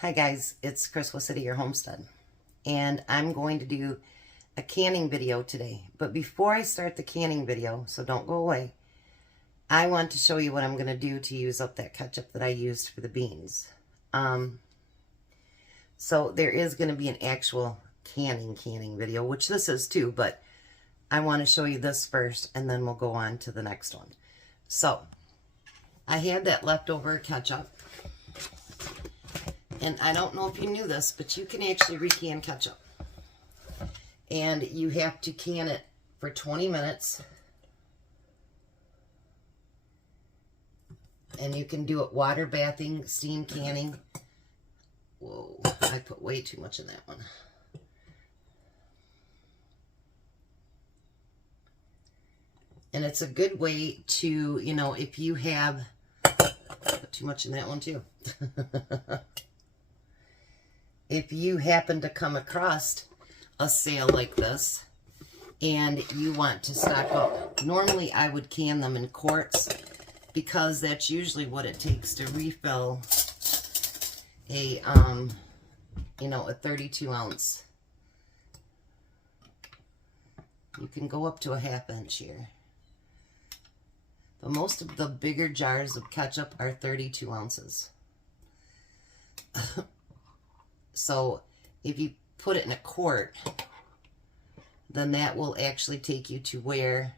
Hi guys, it's Chris with City Your Homestead, and I'm going to do a canning video today. But before I start the canning video, so don't go away, I want to show you what I'm going to do to use up that ketchup that I used for the beans. So there is going to be an actual canning video, which this is too, but I want to show you this first, and then we'll go on to the next one. So I had that leftover ketchup. And I don't know if you knew this, but you can actually recan ketchup. And you have to can it for 20 minutes. And you can do it water bathing, steam canning. Whoa, I put way too much in that one. And it's a good way to, you know, if you have, put too much in that one too. If you happen to come across a sale like this and you want to stock up, normally I would can them in quarts because that's usually what it takes to refill a, you know, a 32 ounce. You can go up to a ½ inch here. But most of the bigger jars of ketchup are 32 ounces. So if you put it in a quart, then that will actually take you to where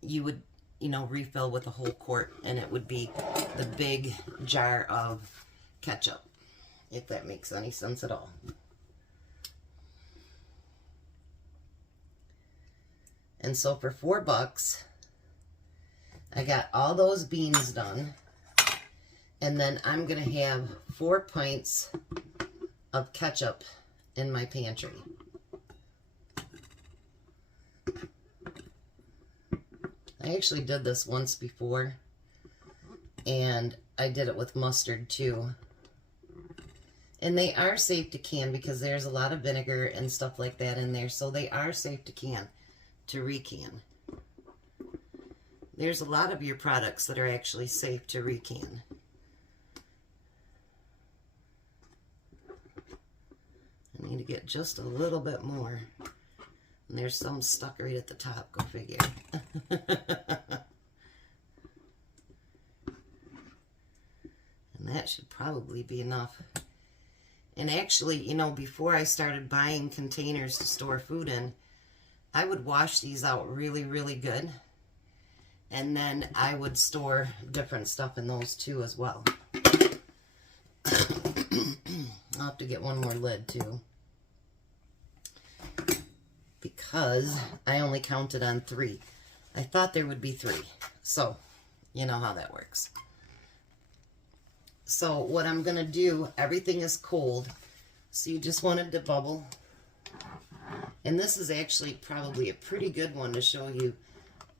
you would, you know, refill with a whole quart, and it would be the big jar of ketchup, if that makes any sense at all. And so for $4, I got all those beans done. And then I'm going to have 4 pints of ketchup in my pantry. I actually did this once before, and I did it with mustard too. And they are safe to can because there's a lot of vinegar and stuff like that in there, so they are safe to can, to recan. There's a lot of your products that are actually safe to recan. I need to get just a little bit more. And there's some stuck right at the top, go figure. And that should probably be enough. And actually, you know, before I started buying containers to store food in, I would wash these out really, really good. And then I would store different stuff in those too as well. I'll have to get one more lid too, because I only counted on 3. I thought there would be 3, so you know how that works. So what I'm going to do, everything is cold, so you just want it to bubble. And this is actually probably a pretty good one to show you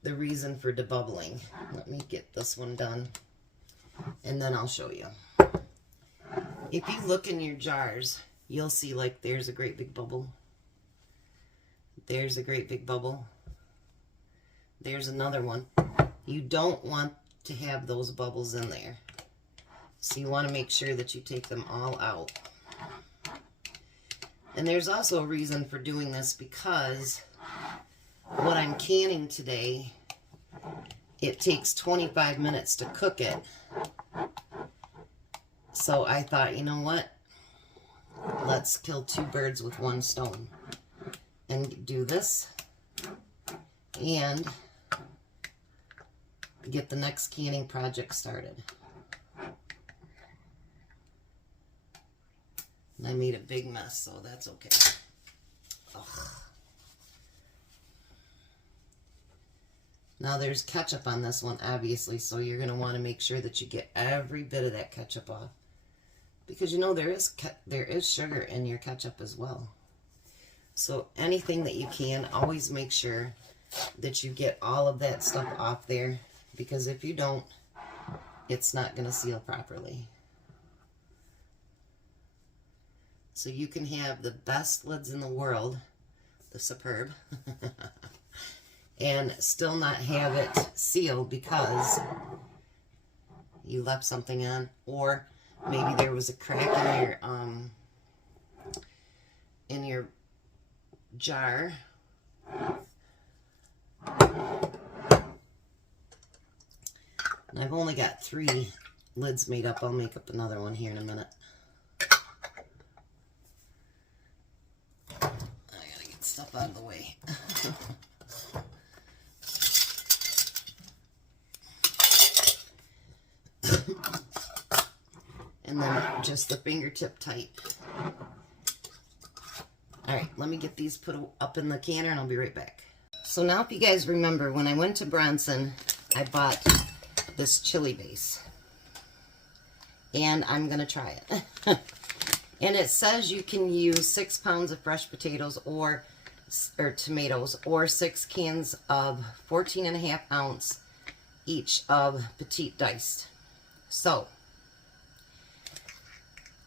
the reason for debubbling. Let me get this one done, and then I'll show you. If you look in your jars, you'll see like there's a great big bubble. There's a great big bubble. There's another one. You don't want to have those bubbles in there. So you want to make sure that you take them all out. And there's also a reason for doing this, because what I'm canning today, it takes 25 minutes to cook it. So I thought, you know what? Let's kill 2 birds with 1 stone. And do this. And get the next canning project started. And I made a big mess, so that's okay. Ugh. Now there's ketchup on this one, obviously, so you're going to want to make sure that you get every bit of that ketchup off. Because you know there is sugar in your ketchup as well. So anything that you can, always make sure that you get all of that stuff off there. Because if you don't, it's not going to seal properly. So you can have the best lids in the world, the Superb, and still not have it sealed because you left something on, or maybe there was a crack in your jar. And I've only got 3 lids made up. I'll make up another one here in a minute. I gotta get stuff out of the way. And then just the fingertip tight. Alright, let me get these put up in the canner and I'll be right back. So now if you guys remember, when I went to Bronson, I bought this chili base. And I'm going to try it. And it says you can use 6 pounds of fresh potatoes or tomatoes, or 6 cans of 14.5 ounce each of petite diced. So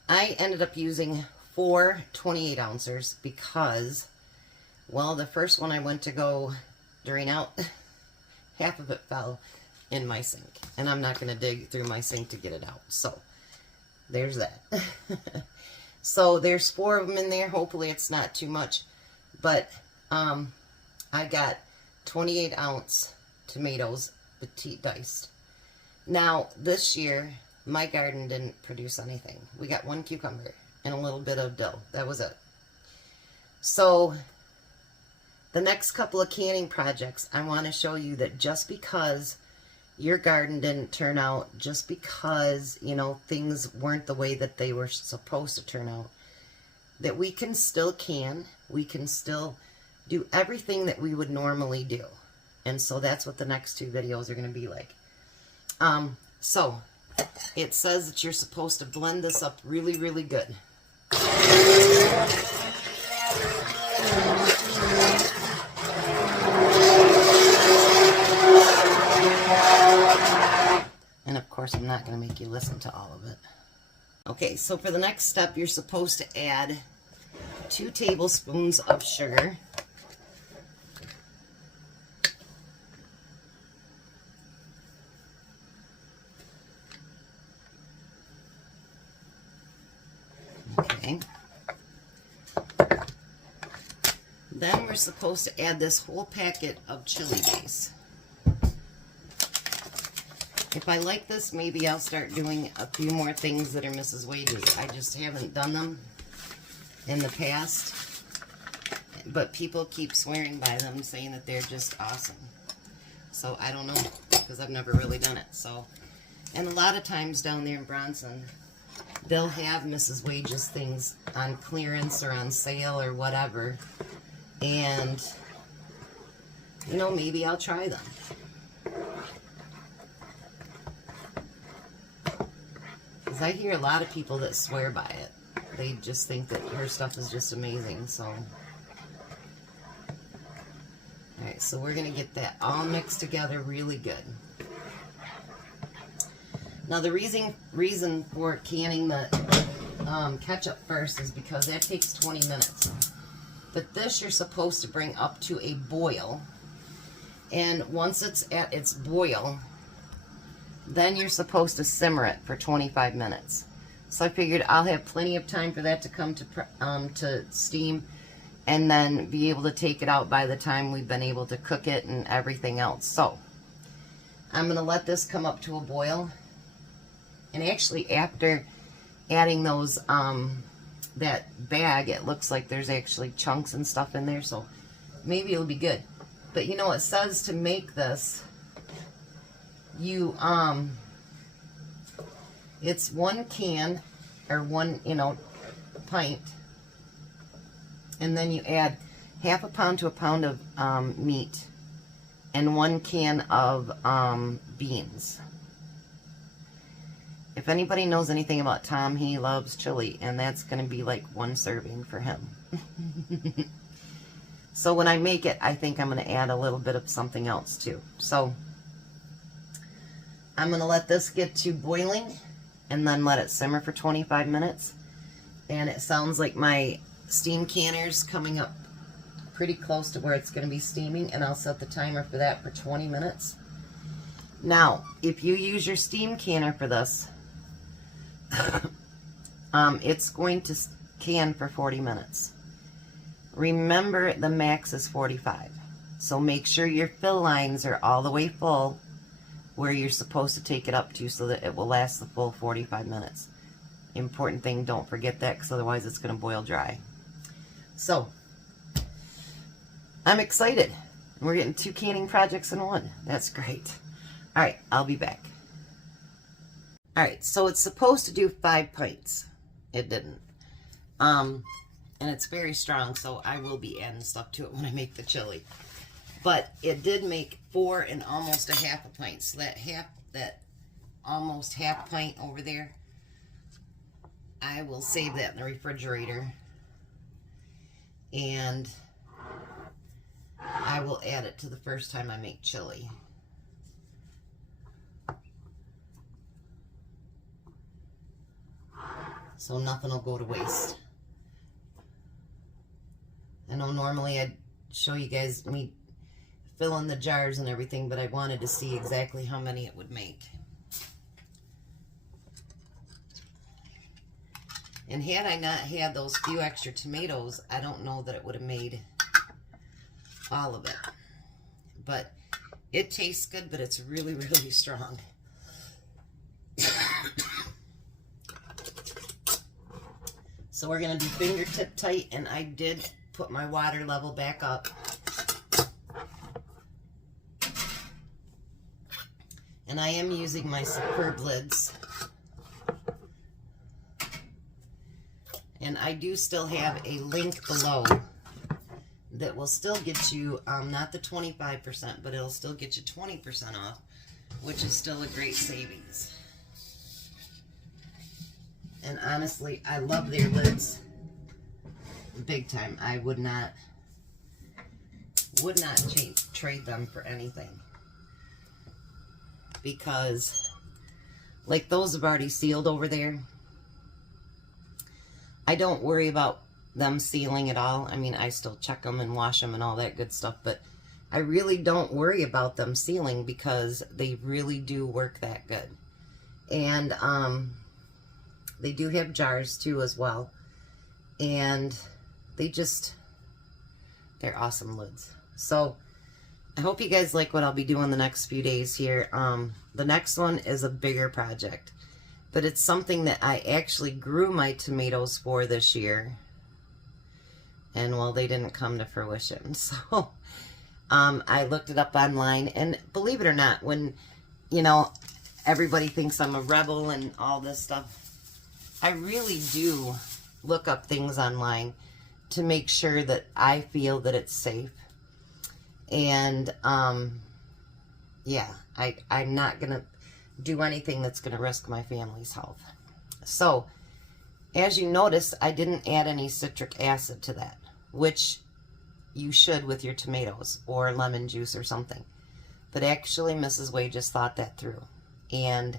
I ended up using 4 28 ounces because, well, the first one I went to go drain out, half of it fell in my sink. And I'm not going to dig through my sink to get it out. So there's that. So there's 4 of them in there. Hopefully it's not too much. But I got 28 ounce tomatoes, petite diced. Now, this year, my garden didn't produce anything. We got 1 cucumber and a little bit of dill. That was it. So the next couple of canning projects, I want to show you that just because your garden didn't turn out, just because, you know, things weren't the way that they were supposed to turn out, that we can still can. We can still do everything that we would normally do. And so that's what the next 2 videos are going to be like. So it says that you're supposed to blend this up really, really good. And of course, I'm not going to make you listen to all of it. Okay, so for the next step, you're supposed to add 2 tablespoons of sugar. Okay. Then we're supposed to add this whole packet of chili base. If I like this, maybe I'll start doing a few more things that are Mrs. Wage's. I just haven't done them in the past. But people keep swearing by them, saying that they're just awesome. So I don't know, because I've never really done it. So, and a lot of times down there in Bronson, they'll have Mrs. Wage's things on clearance or on sale or whatever. And, you know, maybe I'll try them. Because I hear a lot of people that swear by it. They just think that her stuff is just amazing, so. Alright, so we're going to get that all mixed together really good. Now the reason for canning the ketchup first is because that takes 20 minutes. But this you're supposed to bring up to a boil. And once it's at its boil, then you're supposed to simmer it for 25 minutes. So I figured I'll have plenty of time for that to come to steam, and then be able to take it out by the time we've been able to cook it and everything else. So I'm going to let this come up to a boil. And actually, after adding those, that bag, it looks like there's actually chunks and stuff in there, so maybe it'll be good. But you know, it says to make this, you, it's 1 can, or 1, you know, pint, and then you add half a pound to a pound of meat, and 1 can of beans. If anybody knows anything about Tom, he loves chili, and that's going to be like 1 serving for him. So when I make it, I think I'm going to add a little bit of something else too. So I'm going to let this get to boiling and then let it simmer for 25 minutes. And it sounds like my steam canner's coming up pretty close to where it's going to be steaming, and I'll set the timer for that for 20 minutes. Now, if you use your steam canner for this, it's going to can for 40 minutes. Remember, the max is 45. So make sure your fill lines are all the way full where you're supposed to take it up to so that it will last the full 45 minutes. Important thing, don't forget that, because otherwise it's going to boil dry. So, I'm excited. We're getting 2 canning projects in one. That's great. Alright, I'll be back. Alright, so it's supposed to do 5 pints. It didn't. And it's very strong, so I will be adding stuff to it when I make the chili. But it did make 4 and almost a half a pint. So that almost half pint over there, I will save that in the refrigerator. And I will add it to the first time I make chili. So nothing will go to waste. I know normally I'd show you guys me filling the jars and everything, but I wanted to see exactly how many it would make. And had I not had those few extra tomatoes, I don't know that it would have made all of it. But it tastes good, but it's really, really strong. So we're going to do fingertip tight, and I did put my water level back up. And I am using my Superb lids. And I do still have a link below that will still get you, not the 25%, but it'll still get you 20% off, which is still a great savings. And honestly, I love their lids big time. I would not trade them for anything. Because, like, those have already sealed over there. I don't worry about them sealing at all. I mean, I still check them and wash them and all that good stuff, but I really don't worry about them sealing because they really do work that good. And they do have jars too as well. And they're awesome lids. So I hope you guys like what I'll be doing the next few days here. The next one is a bigger project, but it's something that I actually grew my tomatoes for this year. And well, they didn't come to fruition. So I looked it up online, and believe it or not, when, you know, everybody thinks I'm a rebel and all this stuff, I really do look up things online to make sure that I feel that it's safe. And yeah, I'm not gonna do anything that's gonna risk my family's health. So as you notice, I didn't add any citric acid to that, which you should with your tomatoes or lemon juice or something. But actually Mrs. Way just thought that through, and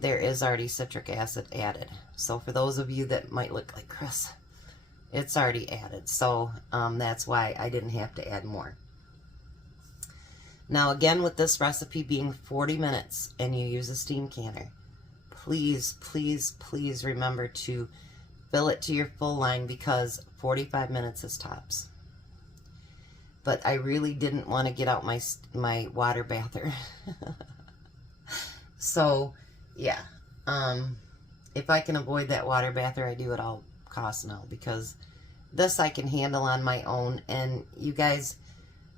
there is already citric acid added. So for those of you that might look like Chris, it's already added. So that's why I didn't have to add more. Now again, with this recipe being 40 minutes and you use a steam canner, please, please, please remember to fill it to your full line, because 45 minutes is tops. But I really didn't want to get out my water bather. So yeah, if I can avoid that water bather, I do at all costs now, because this I can handle on my own. And you guys,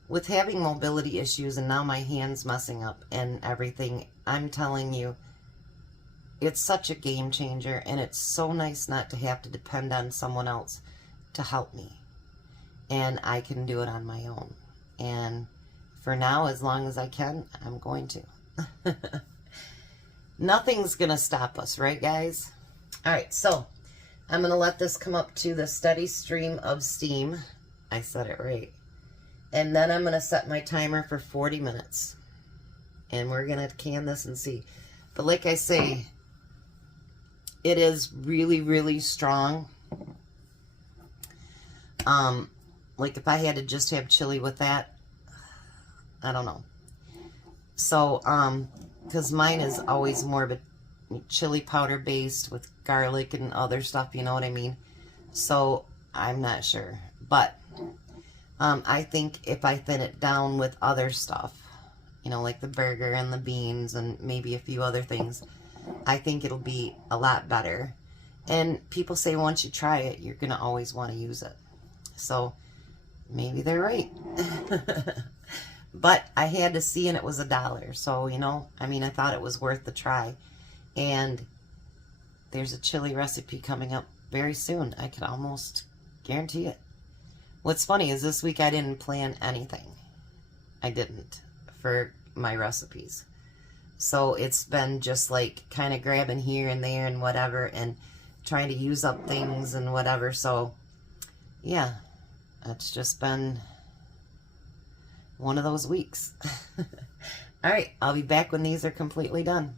with having mobility issues and now my hands messing up and everything, I'm telling you, it's such a game changer, and it's so nice not to have to depend on someone else to help me. And I can do it on my own. And for now, as long as I can, I'm going to. Nothing's going to stop us, right, guys? All right, so I'm going to let this come up to the steady stream of steam. I said it right. And then I'm going to set my timer for 40 minutes. And we're going to can this and see. But like I say, it is really, really strong. Like if I had to just have chili with that, I don't know. So, because mine is always more of a chili powder based with garlic and other stuff, you know what I mean? So I'm not sure, but I think if I thin it down with other stuff, you know, like the burger and the beans and maybe a few other things, I think it'll be a lot better. And people say once you try it, you're going to always want to use it. So maybe they're right. But I had to see, and it was $1. So, you know, I mean, I thought it was worth the try. And there's a chili recipe coming up very soon. I can almost guarantee it. What's funny is this week I didn't plan anything. I didn't for my recipes. So it's been just like kind of grabbing here and there and whatever and trying to use up things and whatever. So yeah, it's just been one of those weeks. All right, I'll be back when these are completely done.